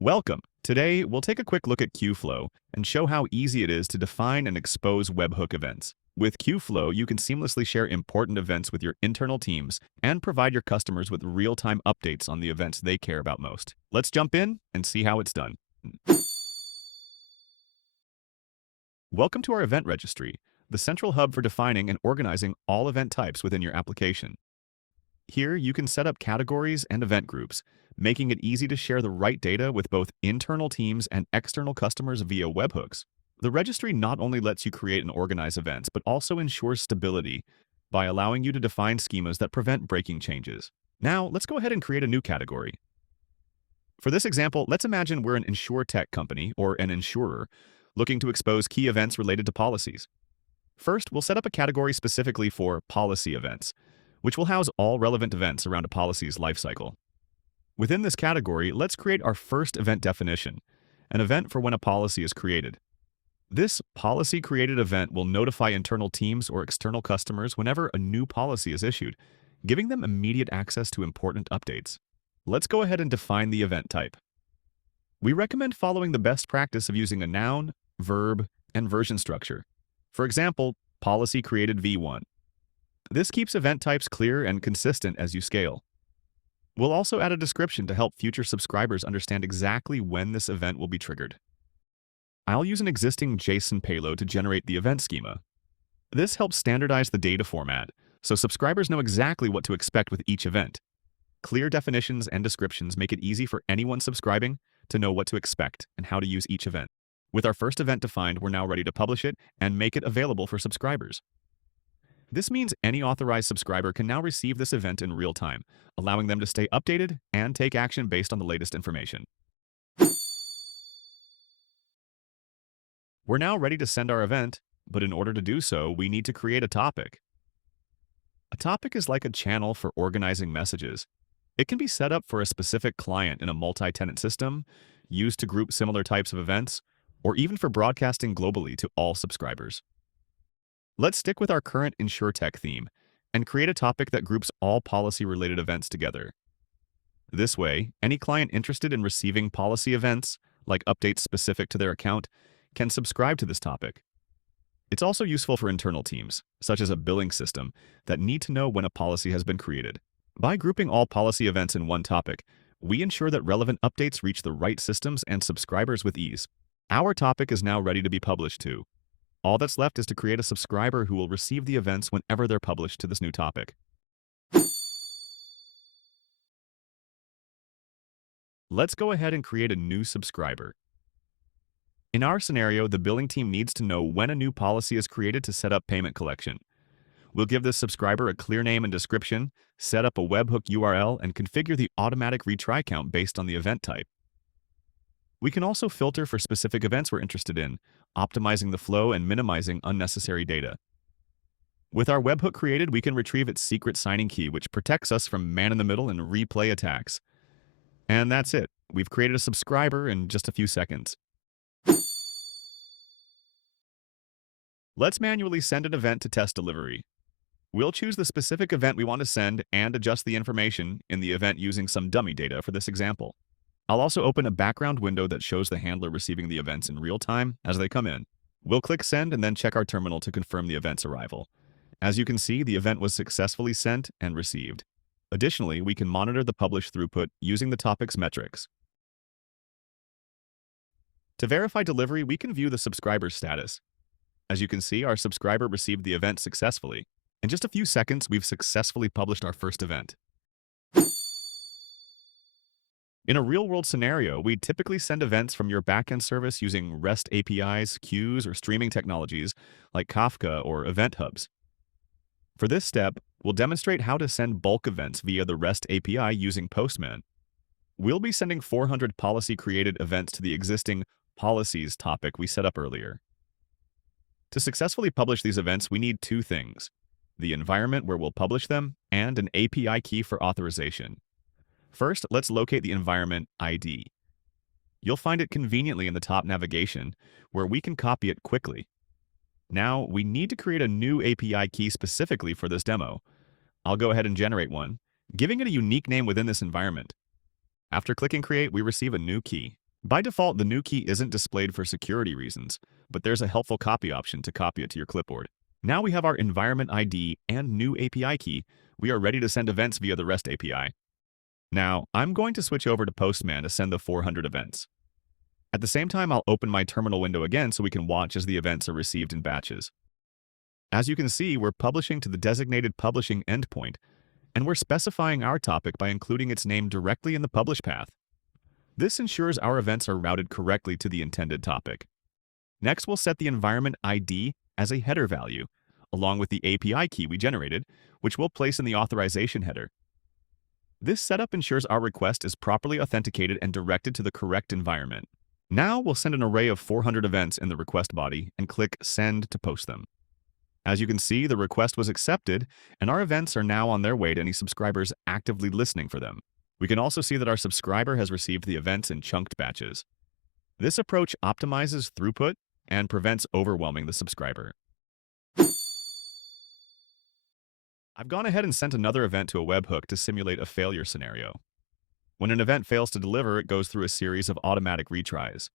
Welcome. Today, we'll take a quick look at Qflow and show how easy it is to define and expose webhook events. With Qflow, you can seamlessly share important events with your internal teams and provide your customers with real-time updates on the events they care about most. Let's jump in and see how it's done. Welcome to our event registry, the central hub for defining and organizing all event types within your application. Here, you can set up categories and event groups, making it easy to share the right data with both internal teams and external customers via webhooks. The registry not only lets you create and organize events, but also ensures stability by allowing you to define schemas that prevent breaking changes. Now, let's go ahead and create a new category. For this example, let's imagine we're an insurtech company or an insurer looking to expose key events related to policies. First, we'll set up a category specifically for policy events, which will house all relevant events around a policy's lifecycle. Within this category, let's create our first event definition, an event for when a policy is created. This policy-created event will notify internal teams or external customers whenever a new policy is issued, giving them immediate access to important updates. Let's go ahead and define the event type. We recommend following the best practice of using a noun, verb, and version structure. For example, policy created v1. This keeps event types clear and consistent as you scale. We'll also add a description to help future subscribers understand exactly when this event will be triggered. I'll use an existing JSON payload to generate the event schema. This helps standardize the data format, so subscribers know exactly what to expect with each event. Clear definitions and descriptions make it easy for anyone subscribing to know what to expect and how to use each event. With our first event defined, we're now ready to publish it and make it available for subscribers. This means any authorized subscriber can now receive this event in real time, allowing them to stay updated and take action based on the latest information. We're now ready to send our event, but in order to do so, we need to create a topic. A topic is like a channel for organizing messages. It can be set up for a specific client in a multi-tenant system, used to group similar types of events, or even for broadcasting globally to all subscribers. Let's stick with our current InsurTech theme and create a topic that groups all policy-related events together. This way, any client interested in receiving policy events, like updates specific to their account, can subscribe to this topic. It's also useful for internal teams, such as a billing system, that need to know when a policy has been created. By grouping all policy events in one topic, we ensure that relevant updates reach the right systems and subscribers with ease. Our topic is now ready to be published to. All that's left is to create a subscriber who will receive the events whenever they're published to this new topic. Let's go ahead and create a new subscriber. In our scenario, the billing team needs to know when a new policy is created to set up payment collection. We'll give this subscriber a clear name and description, set up a webhook URL, and configure the automatic retry count based on the event type. We can also filter for specific events we're interested in, optimizing the flow and minimizing unnecessary data. With our webhook created, we can retrieve its secret signing key, which protects us from man-in-the-middle and replay attacks. And that's it. We've created a subscriber in just a few seconds. Let's manually send an event to test delivery. We'll choose the specific event we want to send and adjust the information in the event using some dummy data for this example. I'll also open a background window that shows the handler receiving the events in real time as they come in. We'll click send and then check our terminal to confirm the event's arrival. As you can see, the event was successfully sent and received. Additionally, we can monitor the publish throughput using the topic's metrics. To verify delivery, we can view the subscriber status. As you can see, our subscriber received the event successfully. In just a few seconds, we've successfully published our first event. In a real-world scenario, we typically send events from your backend service using REST APIs, queues, or streaming technologies like Kafka or event hubs. For this step, we'll demonstrate how to send bulk events via the REST API using Postman. We'll be sending 400 policy-created events to the existing policies topic we set up earlier. To successfully publish these events, we need two things: the environment where we'll publish them and an API key for authorization. First, let's locate the environment ID. You'll find it conveniently in the top navigation, where we can copy it quickly. Now, we need to create a new API key specifically for this demo. I'll go ahead and generate one, giving it a unique name within this environment. After clicking Create, we receive a new key. By default, the new key isn't displayed for security reasons, but there's a helpful copy option to copy it to your clipboard. Now we have our environment ID and new API key. We are ready to send events via the REST API. Now, I'm going to switch over to Postman to send the 400 events. At the same time, I'll open my terminal window again so we can watch as the events are received in batches. As you can see, we're publishing to the designated publishing endpoint, and we're specifying our topic by including its name directly in the publish path. This ensures our events are routed correctly to the intended topic. Next, we'll set the environment ID as a header value, along with the API key we generated, which we'll place in the authorization header. This setup ensures our request is properly authenticated and directed to the correct environment. Now we'll send an array of 400 events in the request body and click Send to post them. As you can see, the request was accepted, and our events are now on their way to any subscribers actively listening for them. We can also see that our subscriber has received the events in chunked batches. This approach optimizes throughput and prevents overwhelming the subscriber. I've gone ahead and sent another event to a webhook to simulate a failure scenario. When an event fails to deliver, it goes through a series of automatic retries.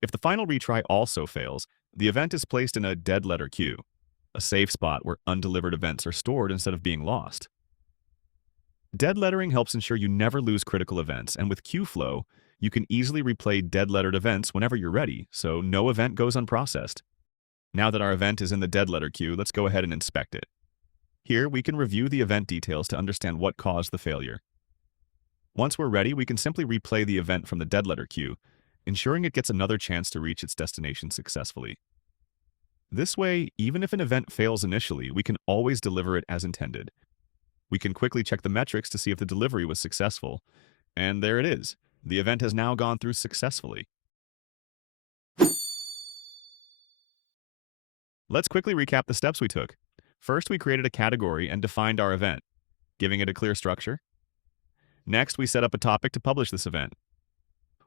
If the final retry also fails, the event is placed in a dead letter queue, a safe spot where undelivered events are stored instead of being lost. Dead lettering helps ensure you never lose critical events, and with queue flow, you can easily replay dead lettered events whenever you're ready, so no event goes unprocessed. Now that our event is in the dead letter queue, let's go ahead and inspect it. Here, we can review the event details to understand what caused the failure. Once we're ready, we can simply replay the event from the dead letter queue, ensuring it gets another chance to reach its destination successfully. This way, even if an event fails initially, we can always deliver it as intended. We can quickly check the metrics to see if the delivery was successful. And there it is. The event has now gone through successfully. Let's quickly recap the steps we took. First, we created a category and defined our event, giving it a clear structure. Next, we set up a topic to publish this event.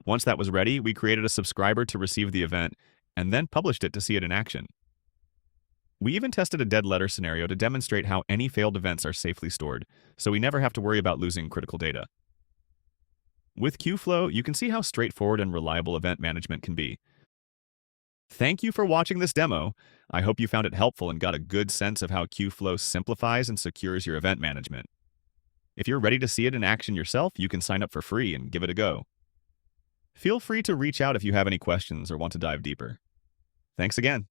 Once that was ready, we created a subscriber to receive the event and then published it to see it in action. We even tested a dead letter scenario to demonstrate how any failed events are safely stored, so we never have to worry about losing critical data. With Qflow, you can see how straightforward and reliable event management can be. Thank you for watching this demo. I hope you found it helpful and got a good sense of how Qflow simplifies and secures your event management. If you're ready to see it in action yourself, you can sign up for free and give it a go. Feel free to reach out if you have any questions or want to dive deeper. Thanks again.